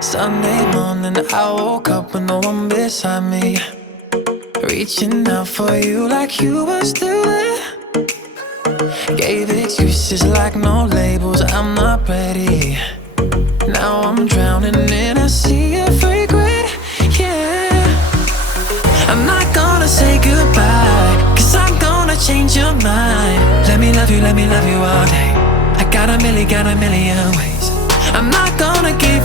Sunday morning, I woke up with no one beside me, reaching out for you like you were still there. Gave excuses like no labels, I'm not ready. Now I'm drowning in a sea of regret, yeah. I'm not gonna say goodbye, cause I'm gonna change your mind. let me love you all day. I got a million ways. I'm not gonna give